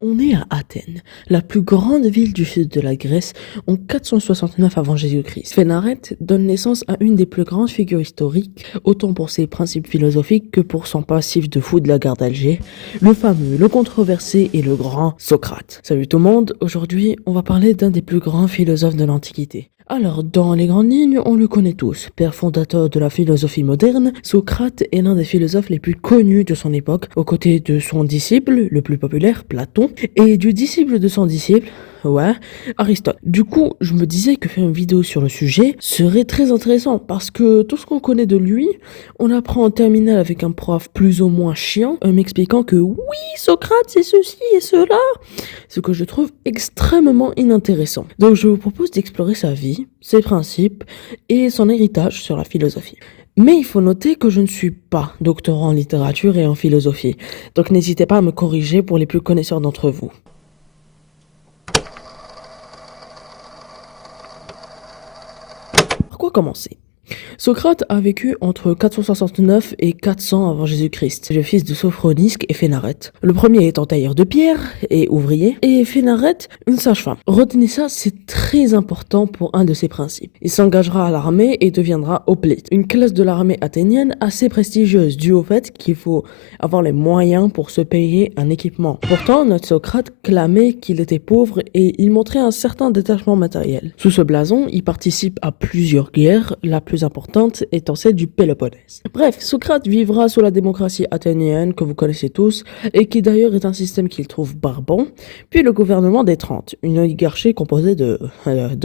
On est à Athènes, la plus grande ville du sud de la Grèce, en 469 avant Jésus-Christ. Phénarète donne naissance à une des plus grandes figures historiques, autant pour ses principes philosophiques que pour son passif de fou de la gare d'Alger, le fameux, le controversé et le grand Socrate. Salut tout le monde, aujourd'hui on va parler d'un des plus grands philosophes de l'Antiquité. Alors, dans les grandes lignes, on le connaît tous. Père fondateur de la philosophie moderne, Socrate est l'un des philosophes les plus connus de son époque, aux côtés de son disciple, le plus populaire, Platon, et du disciple de son disciple, Aristote. Du coup, je me disais que faire une vidéo sur le sujet serait très intéressant, parce que tout ce qu'on connaît de lui, on apprend en terminale avec un prof plus ou moins chiant, m'expliquant que oui, Socrate c'est ceci et cela, ce que je trouve extrêmement inintéressant. Donc je vous propose d'explorer sa vie, ses principes et son héritage sur la philosophie. Mais il faut noter que je ne suis pas doctorant en littérature et en philosophie, donc n'hésitez pas à me corriger pour les plus connaisseurs d'entre vous. Par quoi commencer ? Socrate a vécu entre 469 et 400 avant Jésus-Christ. C'est le fils de Sophronisque et Phénarète. Le premier étant tailleur de pierre et ouvrier, et Phénarète, une sage-femme. Retenez ça, c'est très important pour un de ses principes. Il s'engagera à l'armée et deviendra hoplite, une classe de l'armée athénienne assez prestigieuse, due au fait qu'il faut avoir les moyens pour se payer un équipement. Pourtant, notre Socrate clamait qu'il était pauvre et il montrait un certain détachement matériel. Sous ce blason, il participe à plusieurs guerres, la plus importante étant celle du Péloponnèse. Bref, Socrate vivra sous la démocratie athénienne que vous connaissez tous et qui d'ailleurs est un système qu'il trouve barbant, puis le gouvernement des 30, une oligarchie composée de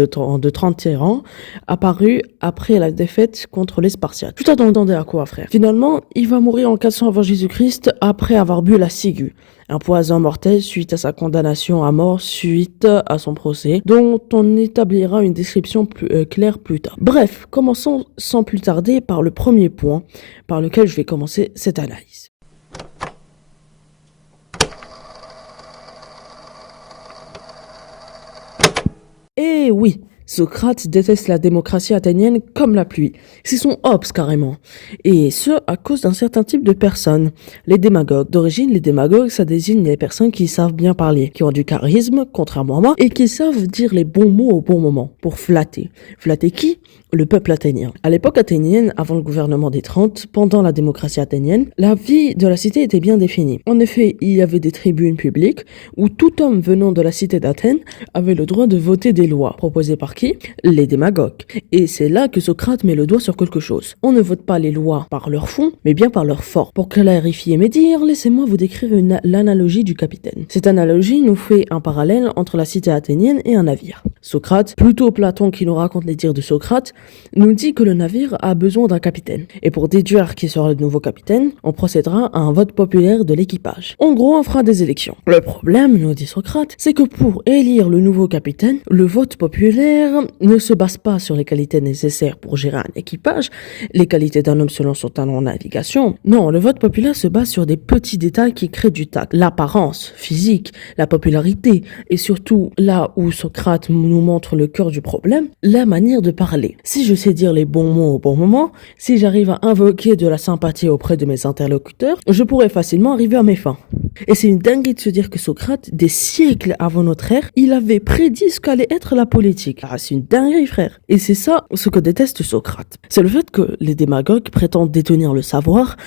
30 tyrans apparue après la défaite contre les Spartiates. Tu t'attendais à quoi, frère? Finalement, il va mourir en 400 avant Jésus-Christ après avoir bu la ciguë, un poison mortel suite à sa condamnation à mort suite à son procès, dont on établira une description plus claire plus tard. Bref, commençons sans plus tarder par le premier point par lequel je vais commencer cette analyse. Et oui, Socrate déteste la démocratie athénienne comme la pluie. C'est son ops carrément. Et ce, à cause d'un certain type de personnes. Les démagogues. D'origine, les démagogues, ça désigne les personnes qui savent bien parler, qui ont du charisme, contrairement à moi, et qui savent dire les bons mots au bon moment, pour flatter. Flatter qui ? Le peuple athénien. À l'époque athénienne, avant le gouvernement des 30, pendant la démocratie athénienne, la vie de la cité était bien définie. En effet, il y avait des tribunes publiques où tout homme venant de la cité d'Athènes avait le droit de voter des lois, proposées par qui ? Les démagogues. Et c'est là que Socrate met le doigt sur quelque chose. On ne vote pas les lois par leur fond, mais bien par leur forme. Pour clarifier mes dires, laissez-moi vous décrire l'analogie du capitaine. Cette analogie nous fait un parallèle entre la cité athénienne et un navire. Socrate, plutôt Platon qui nous raconte les dires de Socrate, nous dit que le navire a besoin d'un capitaine. Et pour déduire qui sera le nouveau capitaine, on procédera à un vote populaire de l'équipage. En gros, on fera des élections. Le problème, nous dit Socrate, c'est que pour élire le nouveau capitaine, le vote populaire ne se base pas sur les qualités nécessaires pour gérer un équipage, les qualités d'un homme selon son talent en navigation. Non, le vote populaire se base sur des petits détails qui créent du tact. L'apparence physique, la popularité, et surtout, là où Socrate nous montre le cœur du problème, la manière de parler. Si je sais dire les bons mots au bon moment, si j'arrive à invoquer de la sympathie auprès de mes interlocuteurs, je pourrais facilement arriver à mes fins. Et c'est une dinguerie de se dire que Socrate, des siècles avant notre ère, il avait prédit ce qu'allait être la politique. Ah, c'est une dinguerie, frère. Et c'est ça ce que déteste Socrate. C'est le fait que les démagogues prétendent détenir le savoir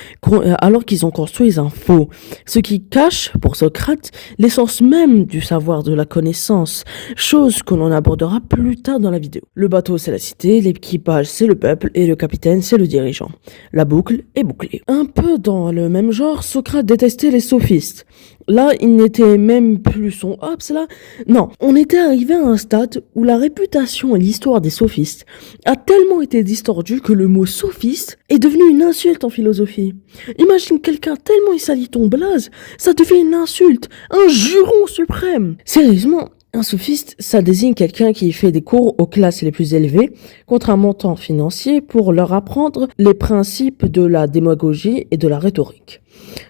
alors qu'ils ont construit un faux. Ce qui cache, pour Socrate, l'essence même du savoir, de la connaissance, chose que l'on abordera plus tard dans la vidéo. Le bateau, c'est la cité, l'équipage, c'est le peuple, et le capitaine, c'est le dirigeant. La boucle est bouclée. Un peu dans le même genre, Socrate détestait les sophistes. Là, il n'était même plus son ops, là. Non, on était arrivé à un stade où la réputation et l'histoire des sophistes a tellement été distordue que le mot sophiste est devenu une insulte en philosophie. Imagine quelqu'un tellement il salit ton blaze, ça devient une insulte, un juron suprême. Sérieusement, un sophiste, ça désigne quelqu'un qui fait des cours aux classes les plus élevées contre un montant financier pour leur apprendre les principes de la démagogie et de la rhétorique.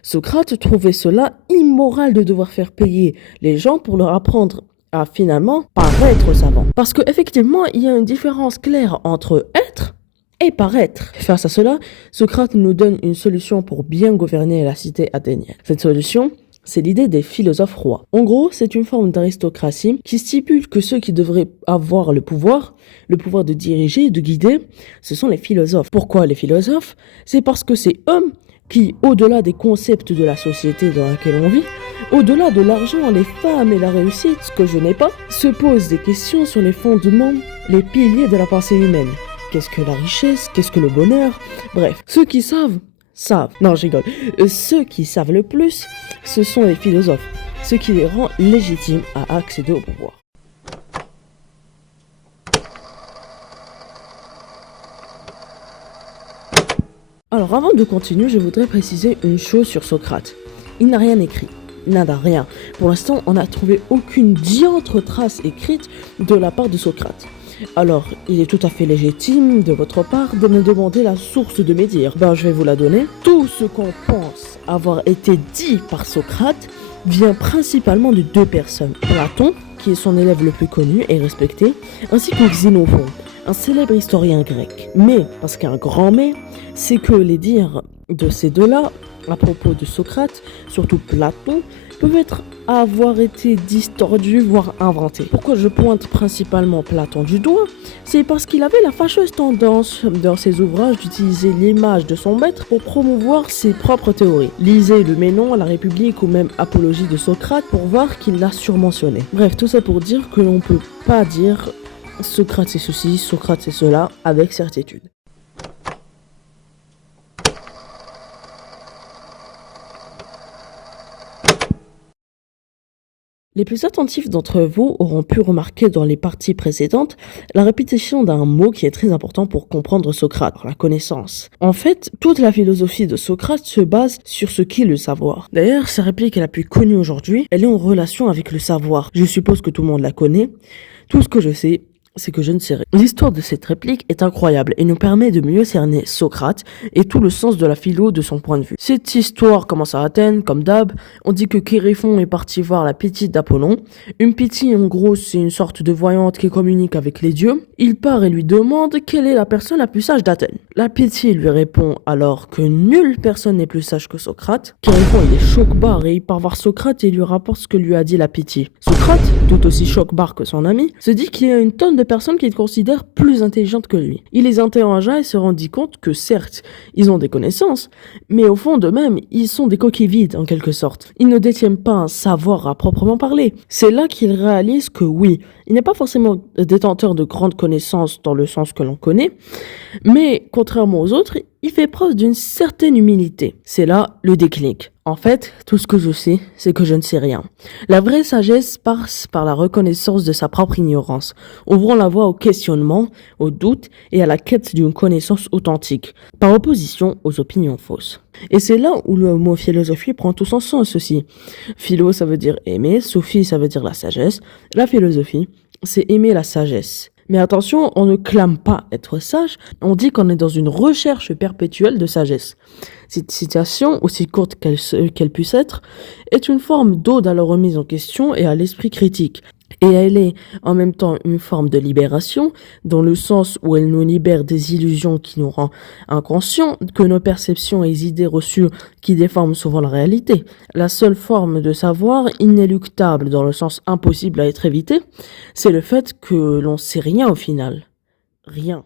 Socrate trouvait cela immoral de devoir faire payer les gens pour leur apprendre à finalement paraître savant. Parce qu'effectivement, il y a une différence claire entre être et paraître. Face à cela, Socrate nous donne une solution pour bien gouverner la cité athénienne. Cette solution, C'est l'idée des philosophes rois. En gros, c'est une forme d'aristocratie qui stipule que ceux qui devraient avoir le pouvoir de diriger, de guider, ce sont les philosophes. Pourquoi les philosophes? C'est parce que c'est eux qui, au-delà des concepts de la société dans laquelle on vit, au-delà de l'argent, les femmes et la réussite, ce que je n'ai pas, se posent des questions sur les fondements, les piliers de la pensée humaine. Qu'est-ce que la richesse? Qu'est-ce que le bonheur? Bref, ceux qui savent. Non, je rigole. Ceux qui savent le plus, ce sont les philosophes, ce qui les rend légitimes à accéder au pouvoir. Alors avant de continuer, je voudrais préciser une chose sur Socrate. Il n'a rien écrit. Nada, rien. Pour l'instant, on n'a trouvé aucune diantre trace écrite de la part de Socrate. Alors, il est tout à fait légitime de votre part de me demander la source de mes dires. Je vais vous la donner. Tout ce qu'on pense avoir été dit par Socrate vient principalement de deux personnes. Platon, qui est son élève le plus connu et respecté, ainsi que Xénophon, un célèbre historien grec. Mais, parce qu'il y a un grand mais, c'est que les dires de ces deux-là, à propos de Socrate, surtout Platon, peuvent avoir été distordus, voire inventés. Pourquoi je pointe principalement Platon du doigt? C'est parce qu'il avait la fâcheuse tendance, dans ses ouvrages, d'utiliser l'image de son maître pour promouvoir ses propres théories. Lisez le Ménon, la République ou même Apologie de Socrate pour voir qu'il l'a surmentionné. Bref, tout ça pour dire que l'on peut pas dire Socrate c'est ceci, Socrate c'est cela, avec certitude. Les plus attentifs d'entre vous auront pu remarquer dans les parties précédentes la répétition d'un mot qui est très important pour comprendre Socrate, la connaissance. En fait, toute la philosophie de Socrate se base sur ce qu'est le savoir. D'ailleurs, sa réplique la plus connue aujourd'hui, elle est en relation avec le savoir. Je suppose que tout le monde la connaît. Tout ce que je sais, c'est que je ne sais rien. L'histoire de cette réplique est incroyable et nous permet de mieux cerner Socrate et tout le sens de la philo de son point de vue. Cette histoire commence à Athènes, comme d'hab. On dit que Chéréphon est parti voir la Pythie d'Apollon. Une Pythie, en gros, c'est une sorte de voyante qui communique avec les dieux. Il part et lui demande quelle est la personne la plus sage d'Athènes. La Pythie lui répond alors que nulle personne n'est plus sage que Socrate. Chéréphon, il est choc-barre et il part voir Socrate et lui rapporte ce que lui a dit la Pythie. Socrate, tout aussi choc-barre que son ami, se dit qu'il y a une tonne de personnes qu'il considère plus intelligentes que lui. Il les interrogea et se rendit compte que certes, ils ont des connaissances, mais au fond d'eux-mêmes, ils sont des coquilles vides en quelque sorte. Ils ne détiennent pas un savoir à proprement parler. C'est là qu'il réalise que oui, il n'est pas forcément détenteur de grandes connaissances dans le sens que l'on connaît, mais contrairement aux autres, il fait preuve d'une certaine humilité. C'est là le déclic. En fait, tout ce que je sais, c'est que je ne sais rien. La vraie sagesse passe par la reconnaissance de sa propre ignorance, ouvrant la voie au questionnement, au doute et à la quête d'une connaissance authentique, par opposition aux opinions fausses. Et c'est là où le mot philosophie prend tout son sens aussi. Philo, ça veut dire aimer, sophie, ça veut dire la sagesse. La philosophie, c'est aimer la sagesse. Mais attention, on ne clame pas être sage, on dit qu'on est dans une recherche perpétuelle de sagesse. Cette citation, aussi courte qu'elle puisse être, est une forme d'ode à la remise en question et à l'esprit critique. Et elle est en même temps une forme de libération, dans le sens où elle nous libère des illusions qui nous rendent inconscients, que nos perceptions et idées reçues qui déforment souvent la réalité. La seule forme de savoir inéluctable, dans le sens impossible à être évité, c'est le fait que l'on sait rien au final. Rien.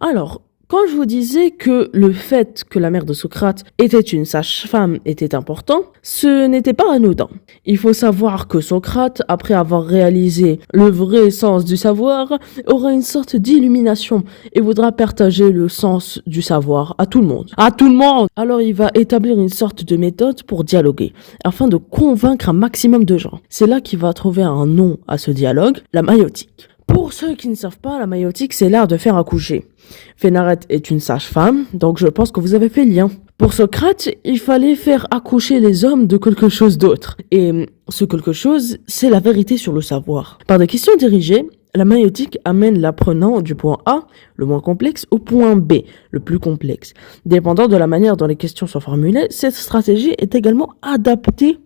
Alors, quand je vous disais que le fait que la mère de Socrate était une sage-femme était important, ce n'était pas anodin. Il faut savoir que Socrate, après avoir réalisé le vrai sens du savoir, aura une sorte d'illumination et voudra partager le sens du savoir à tout le monde. À tout le monde! Alors il va établir une sorte de méthode pour dialoguer, afin de convaincre un maximum de gens. C'est là qu'il va trouver un nom à ce dialogue, la maïotique. Pour ceux qui ne savent pas, la maïotique, c'est l'art de faire accoucher. Phénarète est une sage-femme, donc je pense que vous avez fait le lien. Pour Socrate, il fallait faire accoucher les hommes de quelque chose d'autre. Et ce quelque chose, c'est la vérité sur le savoir. Par des questions dirigées, la maïotique amène l'apprenant du point A, le moins complexe, au point B, le plus complexe. Dépendant de la manière dont les questions sont formulées, cette stratégie est également adaptée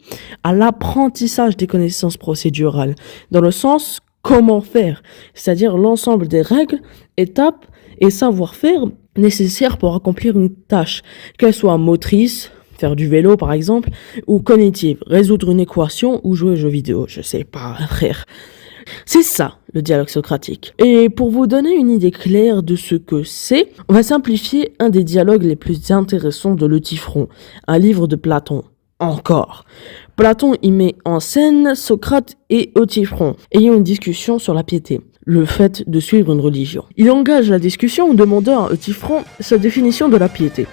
à l'apprentissage des connaissances procédurales, dans le sens comment faire, c'est-à-dire l'ensemble des règles, étapes et savoir-faire nécessaires pour accomplir une tâche, qu'elle soit motrice, faire du vélo par exemple, ou cognitive, résoudre une équation ou jouer aux jeux vidéo, je sais pas, frère. C'est ça, le dialogue socratique. Et pour vous donner une idée claire de ce que c'est, on va simplifier un des dialogues les plus intéressants de L'Eutyphron, un livre de Platon. Encore. Platon y met en scène Socrate et Eutyphron, ayant une discussion sur la piété, le fait de suivre une religion. Il engage la discussion en demandant à Eutyphron sa définition de la piété.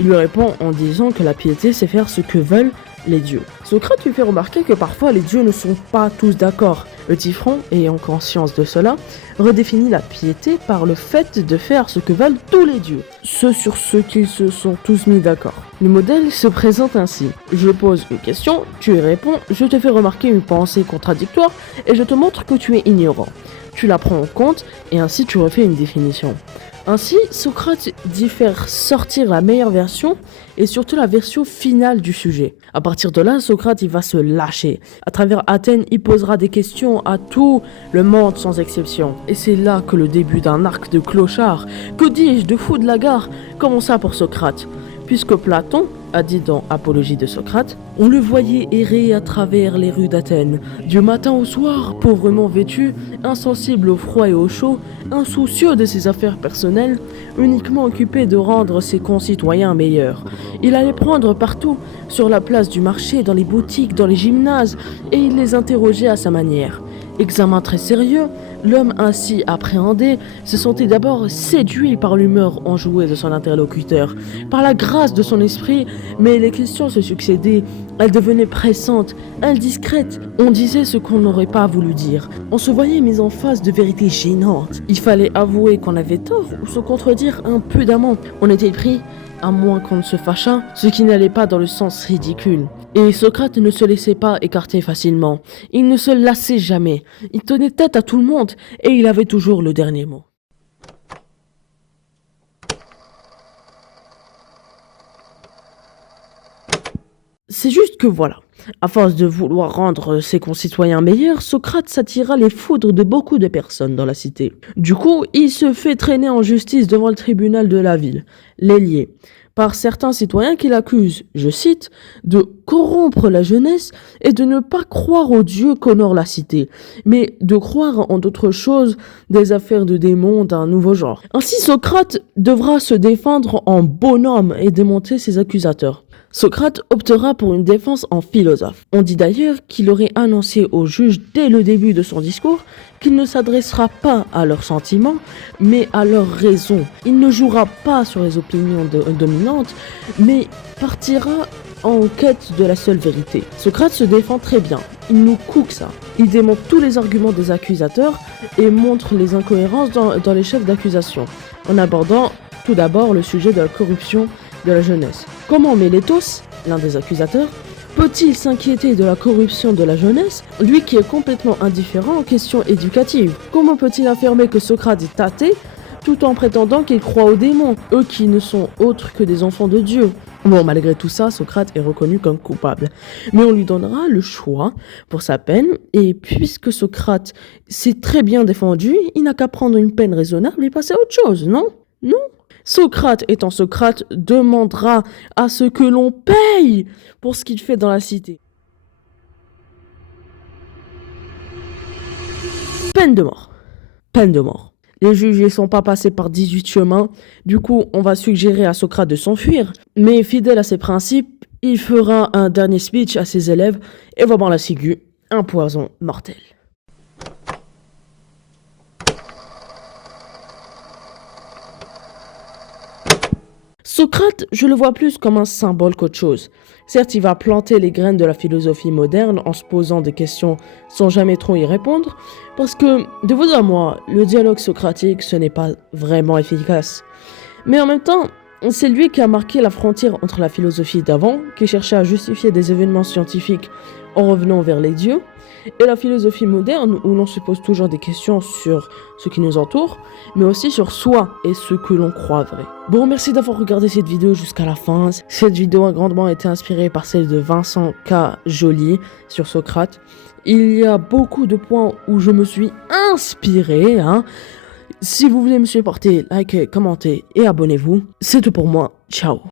Il lui répond en disant que la piété, c'est faire ce que veulent les dieux. Socrate lui fait remarquer que parfois les dieux ne sont pas tous d'accord. Eutyphron, ayant conscience de cela, redéfinit la piété par le fait de faire ce que veulent tous les dieux, ce sur ce qu'ils se sont tous mis d'accord. Le modèle se présente ainsi. Je pose une question, tu y réponds, je te fais remarquer une pensée contradictoire et je te montre que tu es ignorant. Tu la prends en compte et ainsi tu refais une définition. Ainsi, Socrate dit faire sortir la meilleure version et surtout la version finale du sujet. À partir de là, Socrate il va se lâcher. À travers Athènes, il posera des questions à tout le monde sans exception. Et c'est là que le début d'un arc de clochard, que dis-je, de fou de la gare, commença pour Socrate. Puisque Platon a dit dans Apologie de Socrate, on le voyait errer à travers les rues d'Athènes, du matin au soir, pauvrement vêtu, insensible au froid et au chaud, insoucieux de ses affaires personnelles, uniquement occupé de rendre ses concitoyens meilleurs. Il allait prendre partout, sur la place du marché, dans les boutiques, dans les gymnases, et il les interrogeait à sa manière. Examen très sérieux, l'homme ainsi appréhendé se sentait d'abord séduit par l'humeur enjouée de son interlocuteur, par la grâce de son esprit, mais les questions se succédaient, elles devenaient pressantes, indiscrètes, on disait ce qu'on n'aurait pas voulu dire, on se voyait mis en face de vérités gênantes, il fallait avouer qu'on avait tort ou se contredire impudemment, on était pris, à moins qu'on ne se fâchât, ce qui n'allait pas dans le sens ridicule. Et Socrate ne se laissait pas écarter facilement. Il ne se lassait jamais. Il tenait tête à tout le monde et il avait toujours le dernier mot. C'est juste que voilà, à force de vouloir rendre ses concitoyens meilleurs, Socrate s'attira les foudres de beaucoup de personnes dans la cité. Du coup, il se fait traîner en justice devant le tribunal de la ville, l'Ailier, par certains citoyens qui l'accusent, je cite, de corrompre la jeunesse et de ne pas croire aux dieux qu'honore la cité, mais de croire en d'autres choses, des affaires de démons d'un nouveau genre. Ainsi, Socrate devra se défendre en bonhomme et démonter ses accusateurs. Socrate optera pour une défense en philosophe. On dit d'ailleurs qu'il aurait annoncé aux juges dès le début de son discours qu'il ne s'adressera pas à leurs sentiments, mais à leurs raisons. Il ne jouera pas sur les opinions dominantes, mais partira en quête de la seule vérité. Socrate se défend très bien, il nous cook ça. Il démonte tous les arguments des accusateurs et montre les incohérences dans les chefs d'accusation, en abordant tout d'abord le sujet de la corruption de la jeunesse. Comment Mélétos, l'un des accusateurs, peut-il s'inquiéter de la corruption de la jeunesse, lui qui est complètement indifférent aux questions éducatives? Comment peut-il affirmer que Socrate est athée, tout en prétendant qu'il croit aux démons, eux qui ne sont autres que des enfants de Dieu? Bon, malgré tout ça, Socrate est reconnu comme coupable. Mais on lui donnera le choix pour sa peine, et puisque Socrate s'est très bien défendu, il n'a qu'à prendre une peine raisonnable et passer à autre chose, non? Non? Socrate étant Socrate demandera à ce que l'on paye pour ce qu'il fait dans la cité. Peine de mort. Peine de mort. Les juges ne sont pas passés par 18 chemins, du coup on va suggérer à Socrate de s'enfuir, mais fidèle à ses principes, il fera un dernier speech à ses élèves et va boire la ciguë, un poison mortel. Socrate, je le vois plus comme un symbole qu'autre chose. Certes, il va planter les graines de la philosophie moderne en se posant des questions sans jamais trop y répondre, parce que, de vous à moi, le dialogue socratique, ce n'est pas vraiment efficace. Mais en même temps, c'est lui qui a marqué la frontière entre la philosophie d'avant, qui cherchait à justifier des événements scientifiques en revenant vers les dieux, et la philosophie moderne où l'on se pose toujours des questions sur ce qui nous entoure, mais aussi sur soi et ce que l'on croit vrai. Bon, merci d'avoir regardé cette vidéo jusqu'à la fin. Cette vidéo a grandement été inspirée par celle de Vincent K. Joly sur Socrate. Il y a beaucoup de points où je me suis inspiré, Si vous voulez me supporter, likez, commentez et abonnez-vous. C'est tout pour moi. Ciao.